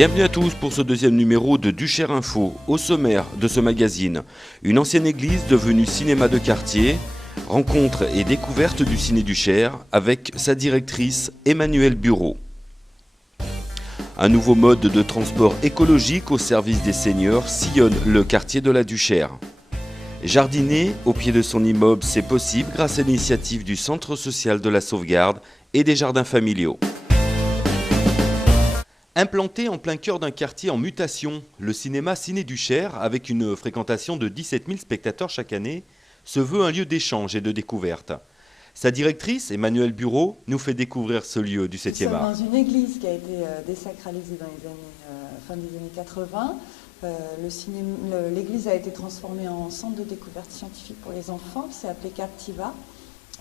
Bienvenue à tous pour ce deuxième numéro de Duchère Info. Au sommaire de ce magazine, une ancienne église devenue cinéma de quartier, rencontre et découverte du ciné Duchère avec sa directrice Emmanuelle Bureau. Un nouveau mode de transport écologique au service des seniors sillonne le quartier de la Duchère. Jardiner au pied de son immeuble, c'est possible grâce à l'initiative du Centre social de la sauvegarde et des jardins familiaux. Implanté en plein cœur d'un quartier en mutation, le cinéma Ciné Duchère, avec une fréquentation de 17 000 spectateurs chaque année, se veut un lieu d'échange et de découverte. Sa directrice, Emmanuelle Bureau, nous fait découvrir ce lieu du 7e art. Nous sommes dans une église qui a été désacralisée dans les années, fin des années 80. L'église a été transformée en centre de découverte scientifique pour les enfants, c'est appelé Captiva.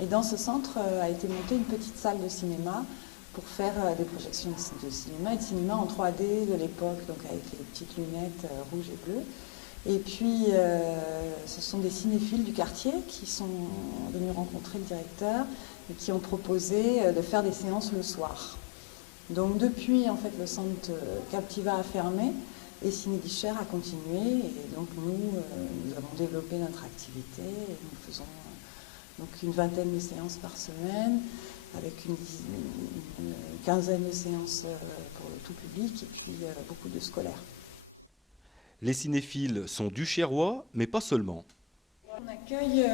Et dans ce centre a été montée une petite salle de cinéma pour faire des projections de cinéma et de cinéma en 3D de l'époque, donc avec les petites lunettes rouges et bleues. Et puis, ce sont des cinéphiles du quartier qui sont venus rencontrer le directeur et qui ont proposé de faire des séances le soir. Donc depuis, en fait, le centre Captiva a fermé et Ciné Duchère a continué. Et donc nous avons développé notre activité et nous faisons donc une vingtaine de séances par semaine, avec une quinzaine de séances pour le tout public et puis beaucoup de scolaires. Les cinéphiles sont duchérois, mais pas seulement. On accueille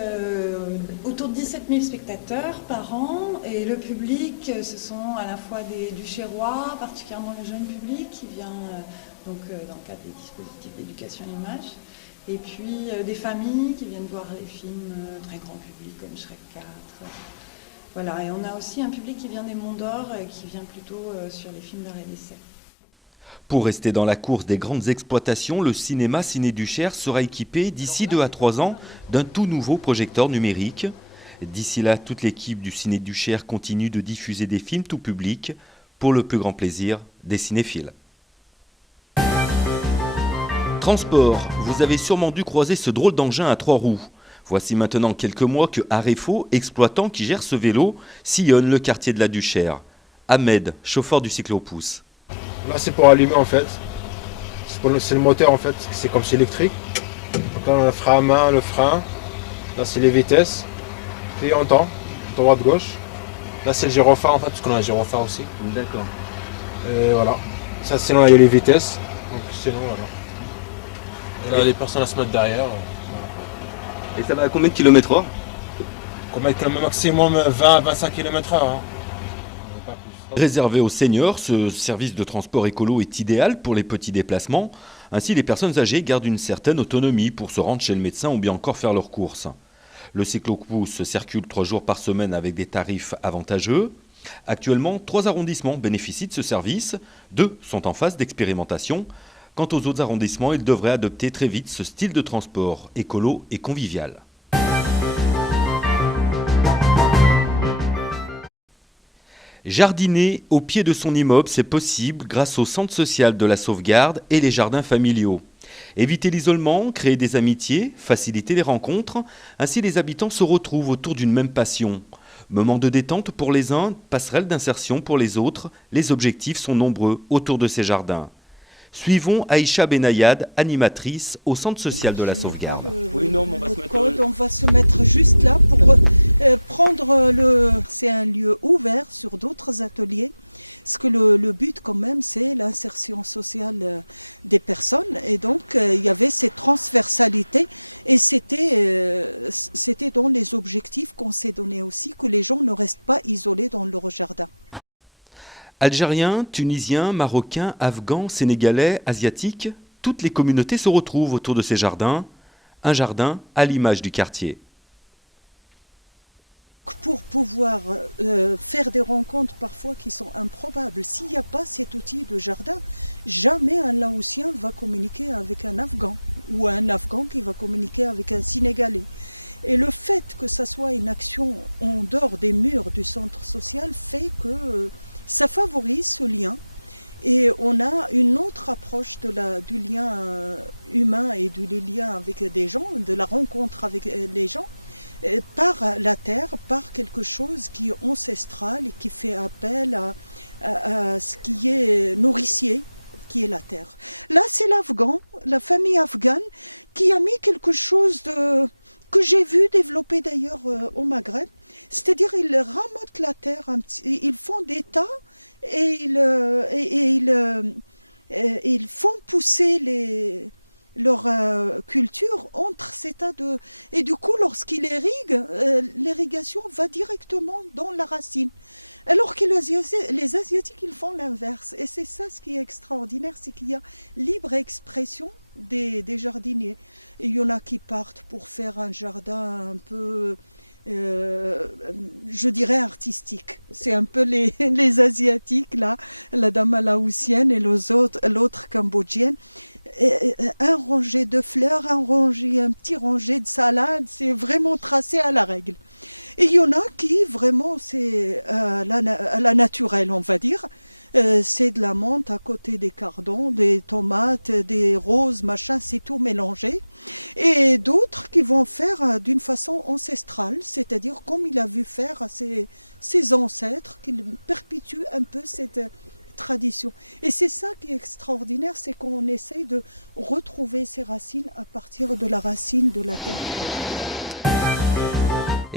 autour de 17 000 spectateurs par an et le public, ce sont à la fois des duchérois, particulièrement le jeune public qui vient dans le cadre des dispositifs d'éducation à l'image, et puis des familles qui viennent voir les films très grand public comme Shrek 4. Voilà, et on a aussi un public qui vient des Monts d'Or et qui vient plutôt sur les films d'art et d'essai. Pour rester dans la course des grandes exploitations, le cinéma Ciné Duchère sera équipé d'ici 2 à 3 ans d'un tout nouveau projecteur numérique. D'ici là, toute l'équipe du Ciné Duchère continue de diffuser des films tout public pour le plus grand plaisir des cinéphiles. Transport, vous avez sûrement dû croiser ce drôle d'engin à 3 roues. Voici maintenant quelques mois que Arefo, exploitant qui gère ce vélo, sillonne le quartier de la Duchère. Ahmed, chauffeur du cyclopousse. Là c'est pour allumer en fait, c'est le moteur en fait, c'est comme c'est électrique. Donc là on a le frein à main, le frein, là c'est les vitesses, puis on tend, droite gauche. Là c'est le gyrophare en fait, parce qu'on a un gyrophare aussi. D'accord. Et voilà, ça sinon il y a les vitesses, donc sinon voilà. Et là les personnes à se mettre derrière. Et ça va à combien de kilomètres/heure? Maximum 20 à 25 km/h. Hein. Réservé aux seniors, ce service de transport écolo est idéal pour les petits déplacements. Ainsi, les personnes âgées gardent une certaine autonomie pour se rendre chez le médecin ou bien encore faire leurs courses. Le cyclopousse circule 3 jours par semaine avec des tarifs avantageux. Actuellement, 3 arrondissements bénéficient de ce service. 2 sont en phase d'expérimentation. Quant aux autres arrondissements, ils devraient adopter très vite ce style de transport écolo et convivial. Jardiner au pied de son immeuble, c'est possible grâce au centre social de la sauvegarde et les jardins familiaux. Éviter l'isolement, créer des amitiés, faciliter les rencontres, ainsi les habitants se retrouvent autour d'une même passion. Moment de détente pour les uns, passerelle d'insertion pour les autres, les objectifs sont nombreux autour de ces jardins. Suivons Aïcha Benayad, animatrice au centre social de la sauvegarde. On va se mettre juste là pour prendre le... C'est un lieu ouvert sur d'autres ateliers. Parce que le but quand même, c'est l'insertion sociale des personnes. Et donc, il y avait cette transversalité. Et c'était dans les objectifs qu'on s'est donné aussi, que les gens ne restent pas isolés dans leur jardin. Algériens, Tunisiens, Marocains, Afghans, Sénégalais, Asiatiques, toutes les communautés se retrouvent autour de ces jardins. Un jardin à l'image du quartier. Pour pouvoir faire des rencontres parfois qui sont improbables, s'il n'y a pas cet outil de jardin, jamais un Laotien va communiquer avec un Afghan ou un Afghan qui va communiquer avec un Sénégalais. Et le fait que ça soit une action en dehors des murs du centre social fait que ça favorise ce lien. Et on a une autre approche du lien humain et du lien avec des gens, de la rencontre avec les gens, par la terre, par quelque chose qui est ancestral et qui fait appel à ce qui est nourricier qui est la terre. Là, c'est l'Afghan, la famille afghane, qui a mis quelque chose que j'ai vu développer d'ailleurs au Maghreb. C'est-à-dire, ils ramotent la terre, ils font des tas et ils font pousser leur culture entre ces tas de... Et du coup, lorsqu'ils irriguent, l'irrigation va directement dans la racine. Alors que les Asiatiques, ils font l'inverse. Et c'est ça ce qui est extraordinaire, c'est qu'il y a libre expression des jardiniers. Et il y en a qui partent pour faire un jardin un peu... je dirais artistique. C'est un peu les Asiatiques, là, la dame laotienne et l'autre cambodgienne. Un rangé de fleurs, un petit rangé de salade, c'est vraiment tracé à la règle. Et il y en a qui, vraiment, c'est à la naturelle, on va dire. C'est de la menthe à côté des cardons, des tomates, des roses, machin, c'est tout mélangé. Et d'autres qui vont faire d'une façon ancestrale, c'est-à-dire comme il a vu faire ses ancêtres, qu'il perpétue un peu cette tradition. Et c'est ça qui est extraordinaire, c'est qu'on essaye de retrouver ses racines à partir de la racine de la terre.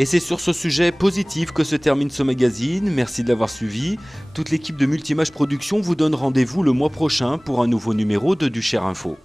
Et c'est sur ce sujet positif que se termine ce magazine. Merci de l'avoir suivi. Toute l'équipe de Multimage Production vous donne rendez-vous le mois prochain pour un nouveau numéro de Du Cher Info.